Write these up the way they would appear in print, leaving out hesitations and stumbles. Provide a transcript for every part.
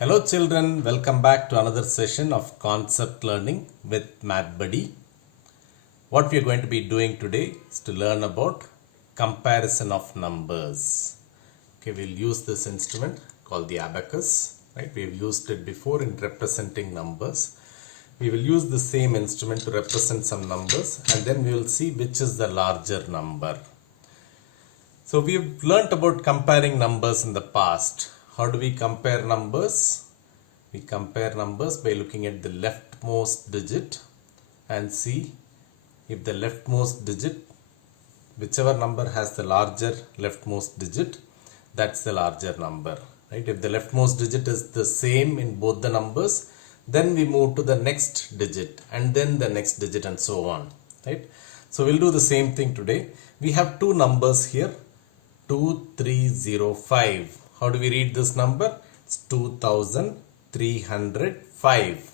Hello children, welcome back to another session of concept learning with MathBuddy. What we are going to be doing today is to learn about comparison of numbers. Okay, we'll use this instrument called the abacus, right? We've used it before in representing numbers. We will use the same instrument to represent some numbers and then we will see which is the larger number. So we've learnt about comparing numbers in the past. How do we compare numbers? We compare numbers by looking at the leftmost digit and see if the leftmost digit, whichever number has the larger leftmost digit, that's the larger number, right? If the leftmost digit is the same in both the numbers, then we move to the next digit and then the next digit and so on, right? So we'll do the same thing today. We have two numbers here, 2305. How do we read this number? It's 2305.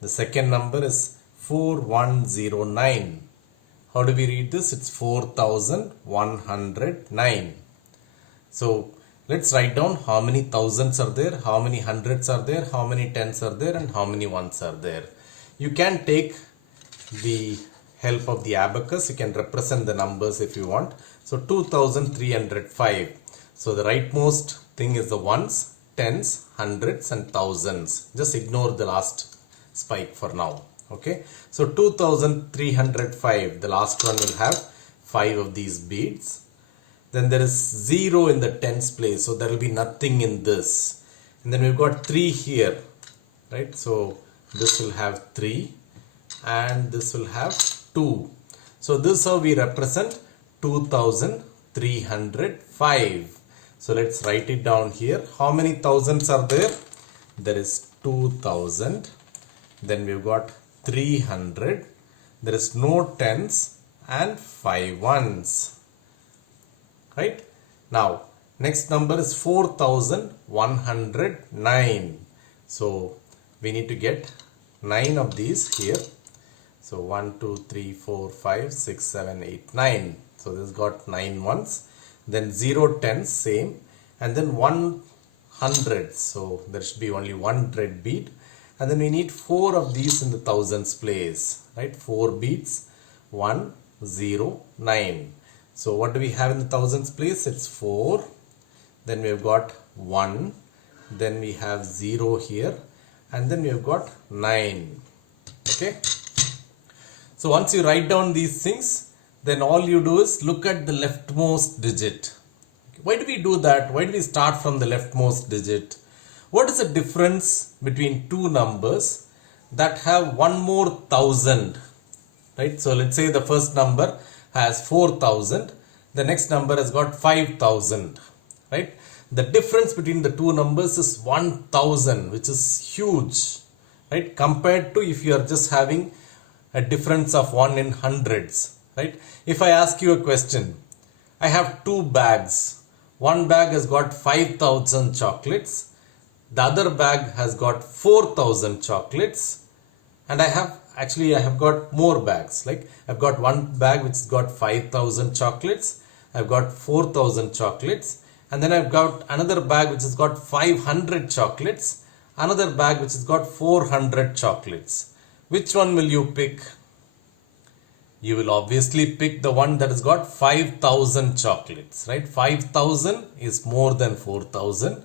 The second number is 4109. How do we read this? It's 4109. So let's write down how many thousands are there, how many hundreds are there, how many tens are there, and how many ones are there. You can take the help of the abacus. You can represent the numbers if you want. So 2305. So the rightmost thing is the ones, tens, hundreds and thousands. Just ignore the last spike for now. Okay. So 2305, the last one will have 5 of these beads. Then there is 0 in the tens place. So there will be nothing in this. And then we've got 3 here. Right. So this will have 3 and this will have 2. So this is how we represent 2305. So let's write it down here. How many thousands are there? There is 2000. Then we've got 300. There is no tens and 5 ones. Right? Now, next number is 4109. So we need to get 9 of these here. So 1, 2, 3, 4, 5, 6, 7, 8, 9. So this got 9 ones. Then 0 tens, same. And then 100. So there should be only one red bead. And then we need 4 of these in the thousands place. Right? 4 beads. 1, 0, 9. So what do we have in the thousands place? It's 4. Then we've got 1. Then we have 0 here. And then we've got 9. Okay. So once you write down these things, then all you do is look at the leftmost digit. Why do we do that? Why do we start from the leftmost digit? What is the difference between two numbers that have one more thousand? Right? So let's say the first number has 4000. The next number has got 5000. Right? The difference between the two numbers is 1000, which is huge. Right? Compared to if you are just having a difference of 1 in hundreds. Right? If I ask you a question, I have 2 bags. One bag has got 5000 chocolates. The other bag has got 4000 chocolates. And I have got more bags. Like I've got one bag which has got 5000 chocolates. I've got 4000 chocolates. And then I've got another bag which has got 500 chocolates. Another bag which has got 400 chocolates. Which one will you pick? You will obviously pick the one that has got 5000 chocolates, right? 5000 is more than 4000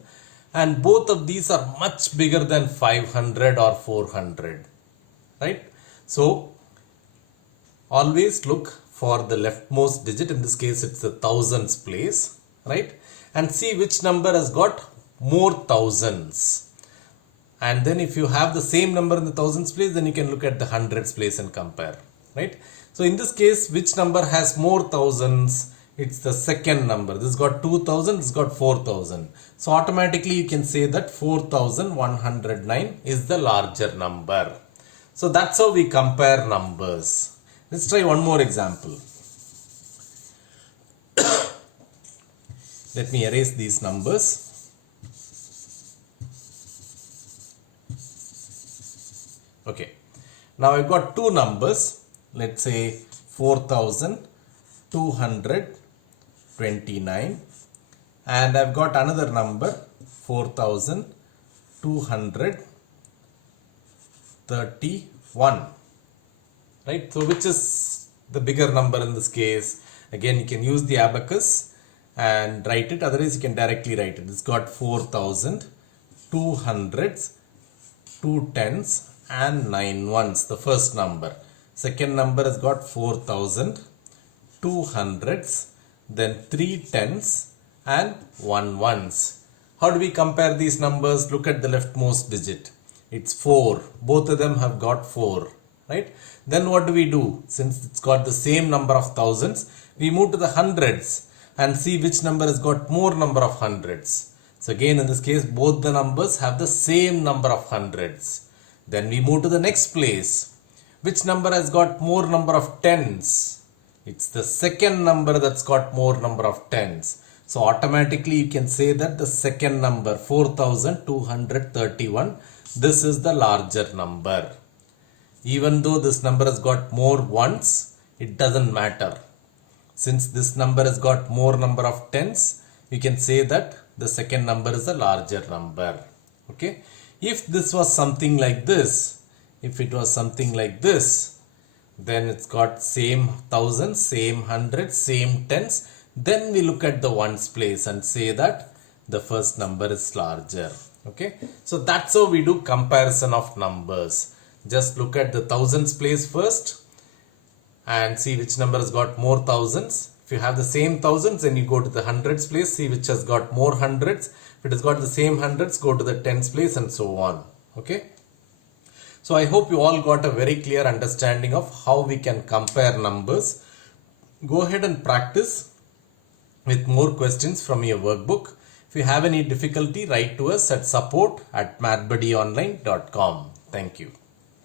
and both of these are much bigger than 500 or 400, right? So always look for the leftmost digit. In this case, it's the thousands place, right? And see which number has got more thousands. And then if you have the same number in the thousands place, then you can look at the hundreds place and compare, right? So in this case, which number has more thousands? It's the second number. This got 2000, this got 4000. So automatically you can say that 4109 is the larger number. So that's how we compare numbers. Let's try one more example. Let me erase these numbers. Okay. Now I've got two numbers. Let's say 4229 and I've got another number 4000 231. Right? So which is the bigger number in this case? Again, you can use the abacus and write it. Otherwise, you can directly write it. It's got 4,000, 2 hundreds, 2 tens and 9 ones. The first number. Second number has got 4,000, 2 hundreds, then 3 tens and 1 ones. How do we compare these numbers? Look at the leftmost digit. It's 4. Both of them have got 4. Right? Then what do we do? Since it's got the same number of thousands, we move to the hundreds and see which number has got more number of hundreds. So again, in this case, both the numbers have the same number of hundreds. Then we move to the next place. Which number has got more number of tens? It's the second number that's got more number of tens. So automatically you can say that the second number, 4,231, this is the larger number. Even though this number has got more ones, it doesn't matter. Since this number has got more number of tens, you can say that the second number is a larger number. Okay. If this was something like this, if it was something like this, then it's got same thousands, same hundreds, same tens. Then we look at the ones place and say that the first number is larger. Okay. So that's how we do comparison of numbers. Just look at the thousands place first and see which number has got more thousands. If you have the same thousands, then you go to the hundreds place, see which has got more hundreds. If it has got the same hundreds, go to the tens place and so on. Okay. So I hope you all got a very clear understanding of how we can compare numbers. Go ahead and practice with more questions from your workbook. If you have any difficulty, write to us at support@mathbuddyonline.com. Thank you.